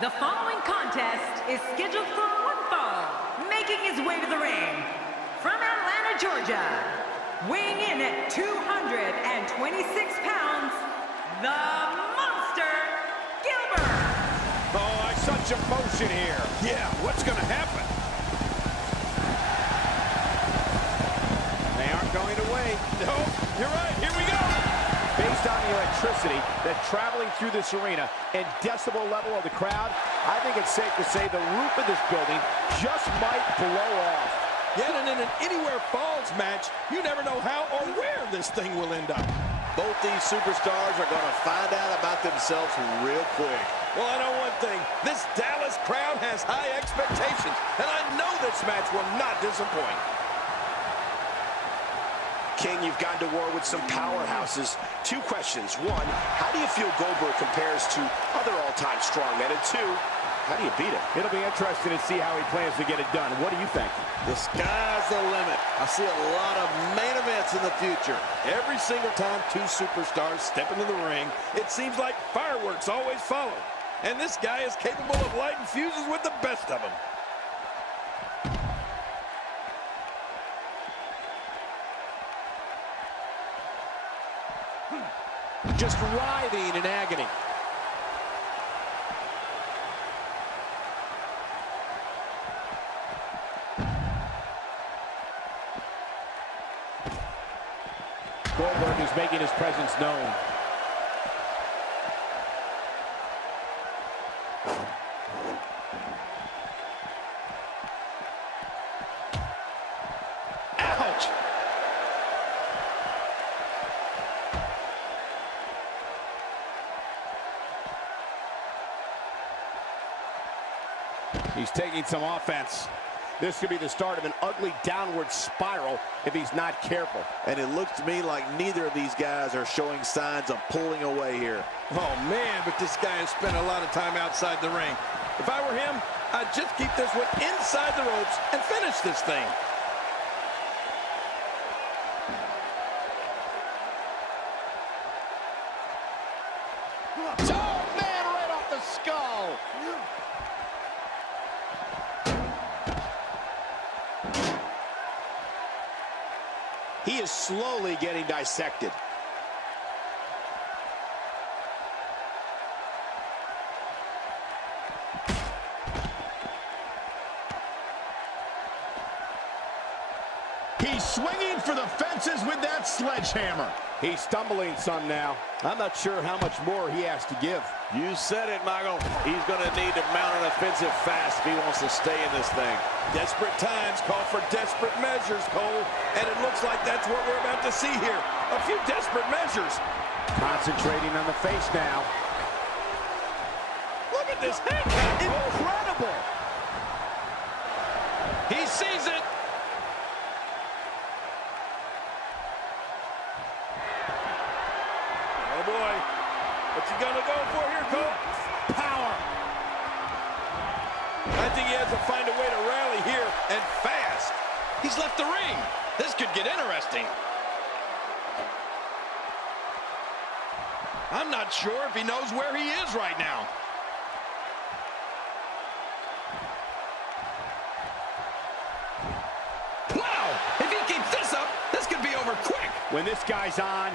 The following contest is scheduled for one fall, making his way to the ring from Atlanta, Georgia, weighing in at 226 pounds, the Monster, Gillberg. Oh, such emotion here. Yeah, what's going to happen? They aren't going to wait. No, you're right. Here we go. Based on the electricity that's traveling through this arena and decibel level of the crowd, I think it's safe to say the roof of this building just might blow off. Yet in an Anywhere Falls match, you never know how or where this thing will end up. Both these superstars are going to find out about themselves real quick. Well, I know one thing. This Dallas crowd has high expectations, and I know this match will not disappoint. King, you've gone to war with some powerhouses. Two questions. One, how do you feel Goldberg compares to other all-time strongmen? And two, how do you beat him? It'll be interesting to see how he plans to get it done. What do you think? The sky's the limit. I see a lot of main events in the future. Every single time two superstars step into the ring, it seems like fireworks always follow. And this guy is capable of lighting fuses with the best of them. Just writhing in agony. Goldberg is making his presence known. Ouch! He's taking some offense. This could be the start of an ugly downward spiral if he's not careful. And it looks to me like neither of these guys are showing signs of pulling away here. Oh, man, but this guy has spent a lot of time outside the ring. If I were him, I'd just keep this one inside the ropes and finish this thing. Oh, man, right off the skull. He is slowly getting dissected. He's swinging for the fences with that sledgehammer. He's stumbling some now. I'm not sure how much more he has to give. You said it, Michael. He's going to need to mount an offensive fast if he wants to stay in this thing. Desperate times call for desperate measures, Cole. And it looks like that's what we're about to see here. A few desperate measures. Concentrating on the face now. Look at this head count. Incredible. He sees it. Oh, boy. What's he going to go for here, Cole? Power. I think he has to find a way to rally here, and fast. He's left the ring. This could get interesting. I'm not sure if he knows where he is right now. Wow! If he keeps this up, this could be over quick. When this guy's on,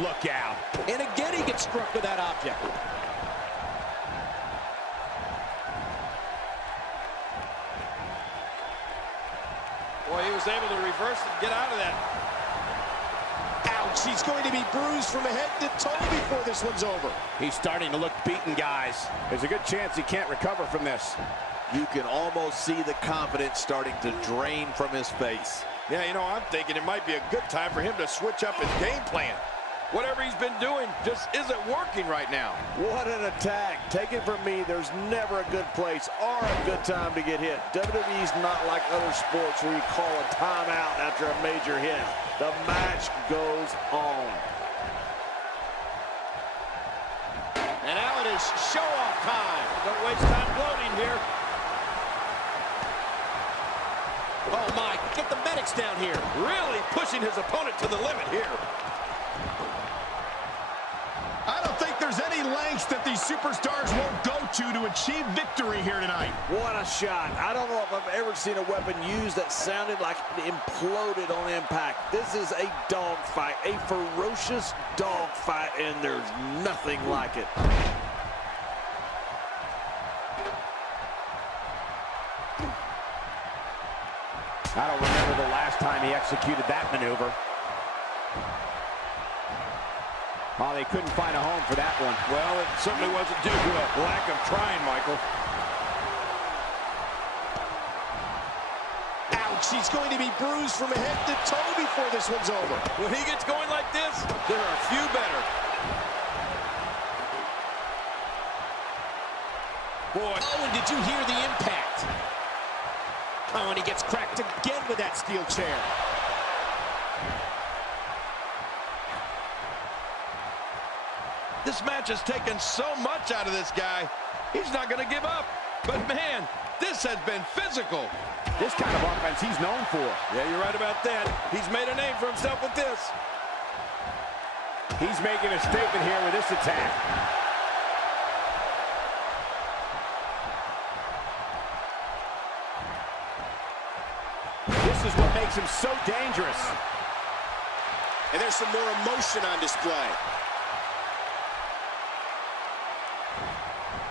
look out. And again, he gets struck with that object. Boy, he was able to reverse and get out of that. Ouch, he's going to be bruised from head to toe before this one's over. He's starting to look beaten, guys. There's a good chance he can't recover from this. You can almost see the confidence starting to drain from his face. Yeah, you know, I'm thinking it might be a good time for him to switch up his game plan. Whatever he's been doing just isn't working right now. What an attack. Take it from me, there's never a good place or a good time to get hit. WWE's not like other sports where you call a timeout after a major hit. The match goes on. And now it is show-off time. Don't waste time gloating here. Oh, my. Get the medics down here. Really pushing his opponent to the limit here. I don't think there's many lengths that these superstars won't go to achieve victory here tonight. What a shot. I don't know if I've ever seen a weapon used that sounded like it imploded on impact. This is a dogfight, a ferocious dogfight, and there's nothing like it. I don't remember the last time he executed that maneuver. Oh, they couldn't find a home for that one. Well, it certainly wasn't due to a lack of trying, Michael. Ouch, he's going to be bruised from head to toe before this one's over. When he gets going like this, there are a few better. Boy. Oh, and did you hear the impact? Oh, and he gets cracked again with that steel chair. This match has taken so much out of this guy. He's not going to give up. But, man, this has been physical. This kind of offense he's known for. Yeah, you're right about that. He's made a name for himself with this. He's making a statement here with this attack. This is what makes him so dangerous. And there's some more emotion on display.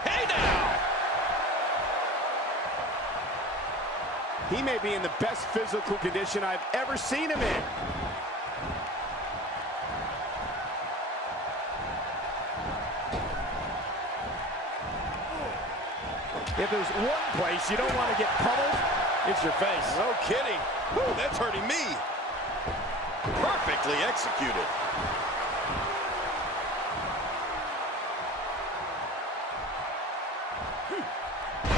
Hey, now! He may be in the best physical condition I've ever seen him in. If there's one place you don't want to get pummeled, it's your face. No kidding. Whew, that's hurting me. Perfectly executed.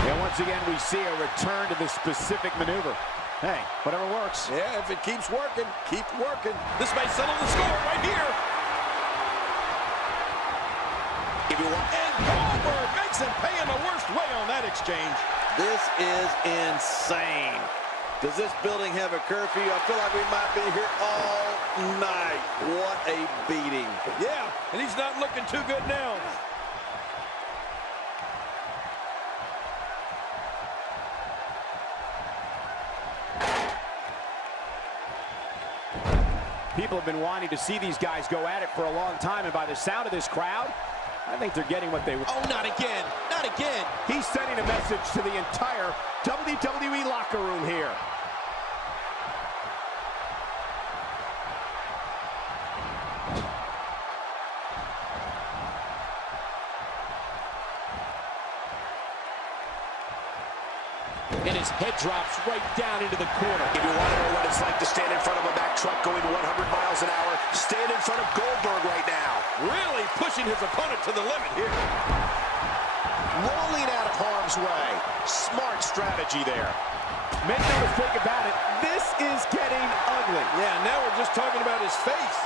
And once again, we see a return to the specific maneuver. Hey, whatever works. Yeah, if it keeps working, keep working. This may settle the score right here. And Goldberg makes him pay in the worst way on that exchange. This is insane. Does this building have a curfew? I feel like we might be here all night. What a beating. Yeah, and he's not looking too good now. People have been wanting to see these guys go at it for a long time, and by the sound of this crowd, I think they're getting what they want. Oh, not again. Not again. He's sending a message to the entire WWE locker room here. And his head drops right down into the corner. If you want to know what it's like to stand in front of a Mack truck going 100 miles an hour, stand in front of Goldberg right now. Really pushing his opponent to the limit here. Rolling out of harm's way. Smart strategy there. Make no mistake about it, this is getting ugly. Yeah, now we're just talking about his face.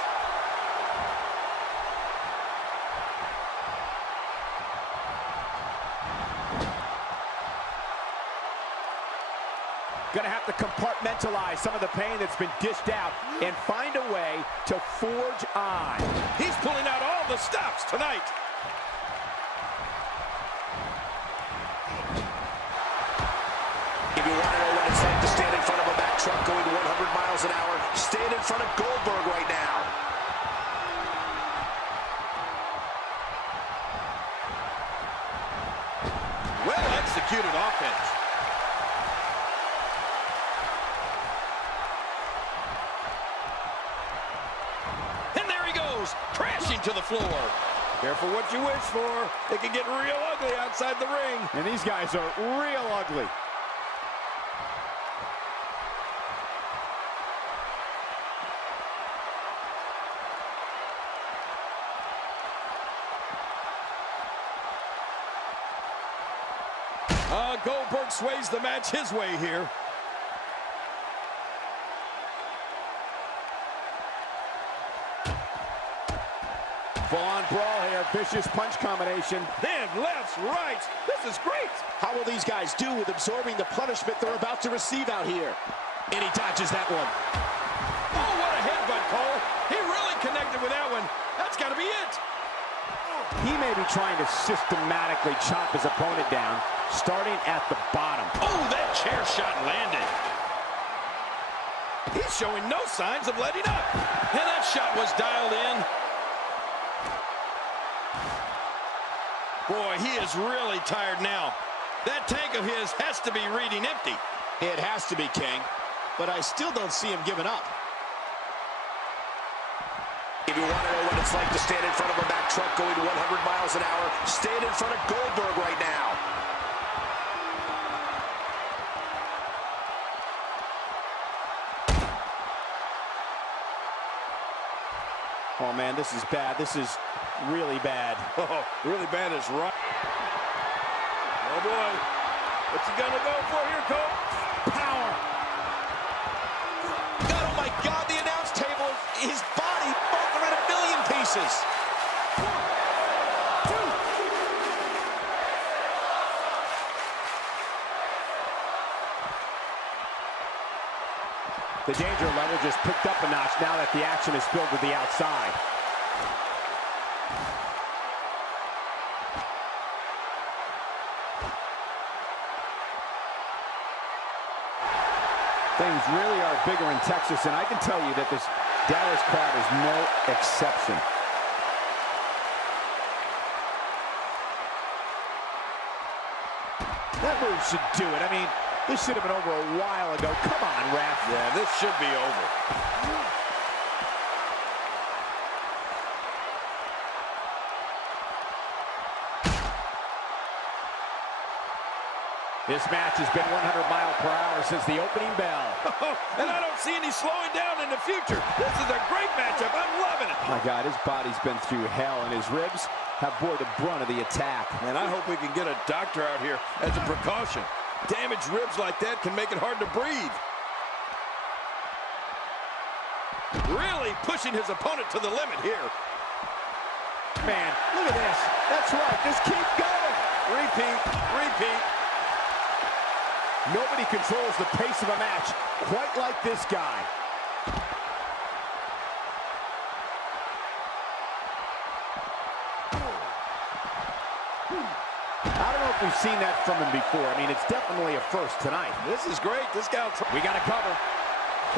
Gonna have to compartmentalize some of the pain that's been dished out and find a way to forge on. He's pulling out all the stops tonight. If you want to know what it's like to stand in front of a Mack truck going 100 miles an hour, stand in front of Goldberg right now. Well executed offense. And there he goes, crashing to the floor. Careful what you wish for. It can get real ugly outside the ring. And these guys are real ugly. Goldberg sways the match his way here. Full-on brawl here, vicious punch combination. Then lefts, rights. This is great. How will these guys do with absorbing the punishment they're about to receive out here? And he dodges that one. Oh, what a headbutt, Cole. He really connected with that one. That's got to be it. He may be trying to systematically chop his opponent down, starting at the bottom. Oh, that chair shot landed. He's showing no signs of letting up. And that shot was dialed in. Boy, he is really tired now. That tank of his has to be reading empty. It has to be, King, but I still don't see him giving up. If you want to know what it's like to stand in front of a Mack truck going 100 miles an hour, stand in front of Goldberg right now. Oh, man, this is bad. This is really bad. Oh, really bad is right. Oh, boy. What's he gonna go for here, Cole? Power. God, oh my God, the announce table, his body, both are in a million pieces. The danger level just picked up a notch now that the action is spilled to the outside. Things really are bigger in Texas, and I can tell you that this Dallas crowd is no exception. That move should do it. I mean, this should have been over a while ago. Come on, ref. Yeah, this should be over. This match has been 100 miles per hour since the opening bell. And I don't see any slowing down in the future. This is a great matchup. I'm loving it. My God, his body's been through hell, and his ribs have bore the brunt of the attack. And I hope we can get a doctor out here as a precaution. Damaged ribs like that can make it hard to breathe. Really pushing his opponent to the limit here. Man, look at this. That's right. Just keep going. Repeat, repeat. Nobody controls the pace of a match quite like this guy. I don't know if we've seen that from him before. I mean, it's definitely a first tonight. This is great. This guy, We got to cover.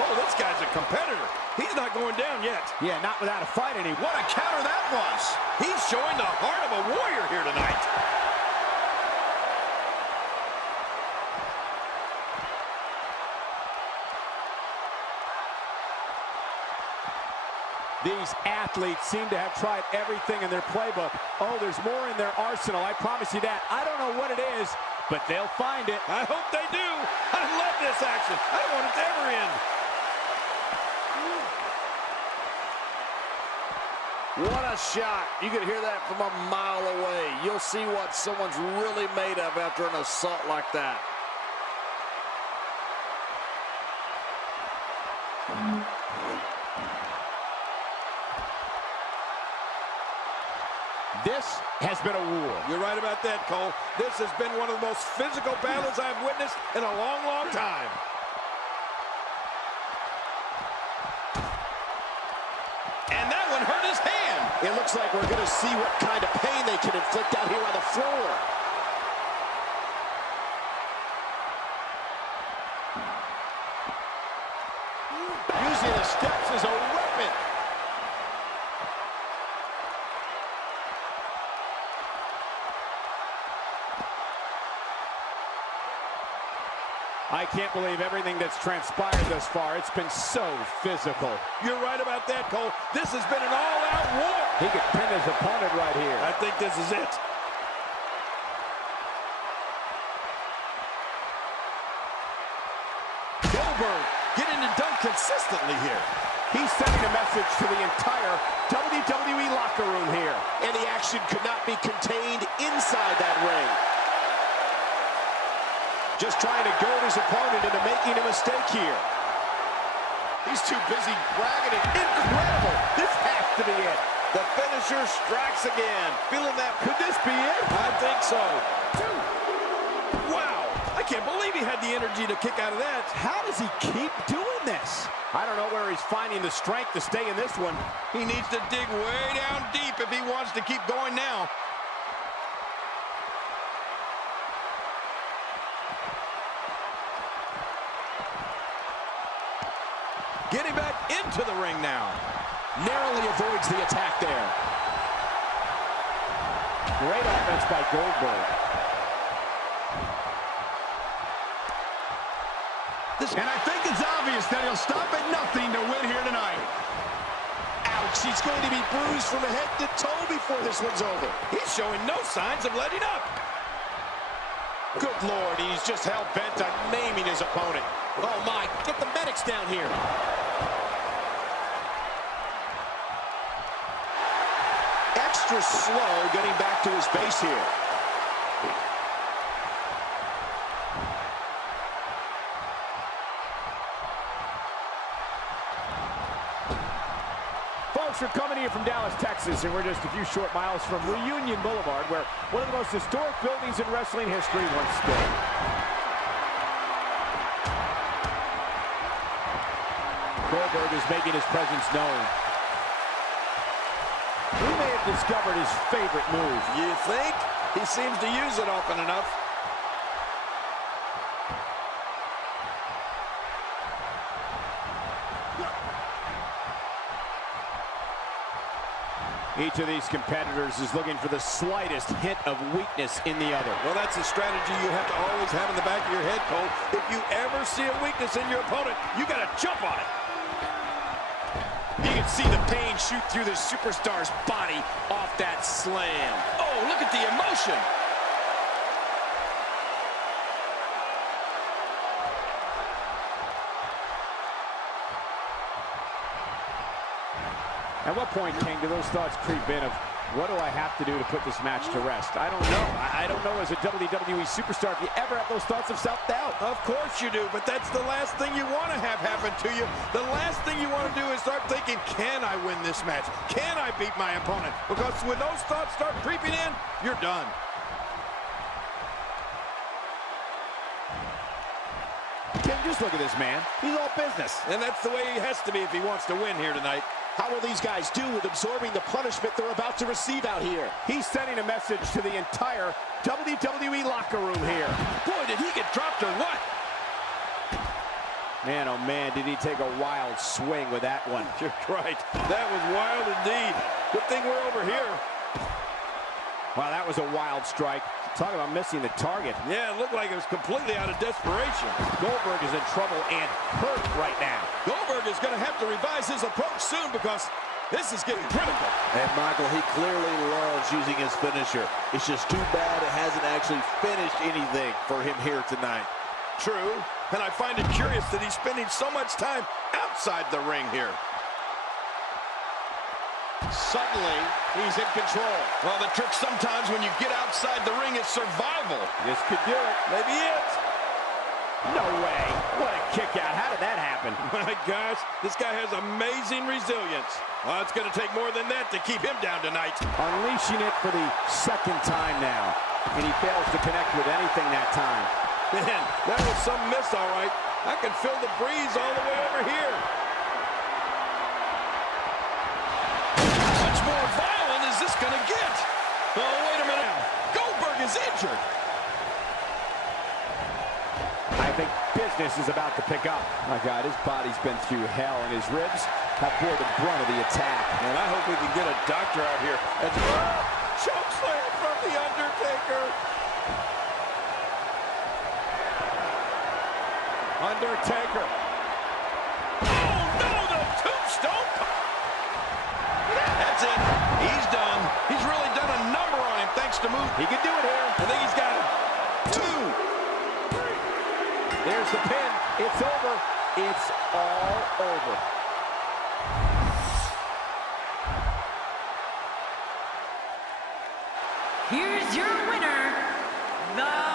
oh, this guy's a competitor. He's not going down yet. Yeah, not without a fight anymore. What a counter that was. He's showing the heart of a warrior here tonight. These athletes seem to have tried everything in their playbook. Oh, there's more in their arsenal, I promise you that. I don't know what it is, but they'll find it. I hope they do. I love this action. I don't want it to ever end. What a shot. You can hear that from a mile away. You'll see what someone's really made of after an assault like that. This has been a war. You're right about that, Cole. This has been one of the most physical battles I've witnessed in a long, long time. And that one hurt his hand. It looks like we're going to see what kind of pain they can inflict out here on the floor. Using the steps as a weapon. I can't believe everything that's transpired thus far. It's been so physical. You're right about that, Cole. This has been an all-out war. He could pin his opponent right here. I think this is it. Goldberg getting it done consistently here. He's sending a message to the entire WWE locker room here. And the action could not be contained inside that ring. Just trying to goad his opponent into making a mistake here. He's too busy bragging it. Incredible. This has to be it. The finisher strikes again. Feeling that. Could this be it? I think so. Wow. I can't believe he had the energy to kick out of that. How does he keep doing this? I don't know where he's finding the strength to stay in this one. He needs to dig way down deep if he wants to keep going now. Getting back into the ring now. Narrowly avoids the attack there. Great offense by Goldberg. And I think it's obvious that he'll stop at nothing to win here tonight. Ouch, he's going to be bruised from head to toe before this one's over. He's showing no signs of letting up. Good Lord, he's just hell-bent on maiming his opponent. Oh my, get the medics down here. Extra slow getting back to his base here. Folks, we're coming here from Dallas, Texas, and we're just a few short miles from Reunion Boulevard, where one of the most historic buildings in wrestling history once stood. Goldberg is making his presence known. He may have discovered his favorite move. You think? He seems to use it often enough. Each of these competitors is looking for the slightest hint of weakness in the other. Well, that's a strategy you have to always have in the back of your head, Cole. If you ever see a weakness in your opponent, you got to jump on it. You can see the pain shoot through the superstar's body off that slam. Oh, look at the emotion. At what point, King, do those thoughts creep in of, what do I have to do to put this match to rest? I don't know. I don't know as a WWE superstar if you ever have those thoughts of self-doubt. Of course you do, but that's the last thing you want to have happen to you. The last thing you want to do is start thinking, can I win this match? Can I beat my opponent? Because when those thoughts start creeping in, you're done. King, just look at this man. He's all business. And that's the way he has to be if he wants to win here tonight. How will these guys do with absorbing the punishment they're about to receive out here? He's sending a message to the entire WWE locker room here. Boy, did he get dropped or what? Man, oh man, did he take a wild swing with that one. You're right. That was wild indeed. Good thing we're over here. Wow, that was a wild strike. Talk about missing the target. Yeah, it looked like it was completely out of desperation. Goldberg is in trouble and hurt right now. Goldberg is going to have to revise his approach soon because this is getting critical. And Michael, he clearly loves using his finisher. It's just too bad it hasn't actually finished anything for him here tonight. True, and I find it curious that he's spending so much time outside the ring here. Suddenly, he's in control. Well, the trick sometimes when you get outside the ring is survival. This could do it. Maybe it. No way. What a kick out. How did that happen? My gosh, this guy has amazing resilience. Well, it's going to take more than that to keep him down tonight. Unleashing it for the second time now. And he fails to connect with anything that time. Man, that was some miss, all right. I can feel the breeze all the way over here. How much more violent is this going to get? Oh, wait a minute. Goldberg is injured. I think business is about to pick up. My God, his body's been through hell, and his ribs have bore the brunt of the attack. And I hope we can get a doctor out here. Chokeslam from the Undertaker. Undertaker. Oh, no, the tombstone. That's it. He's done. He's really done a number on him thanks to move. He can do it here. I think he's got him. 2. There's the pin. It's over. It's all over. Here's your winner, the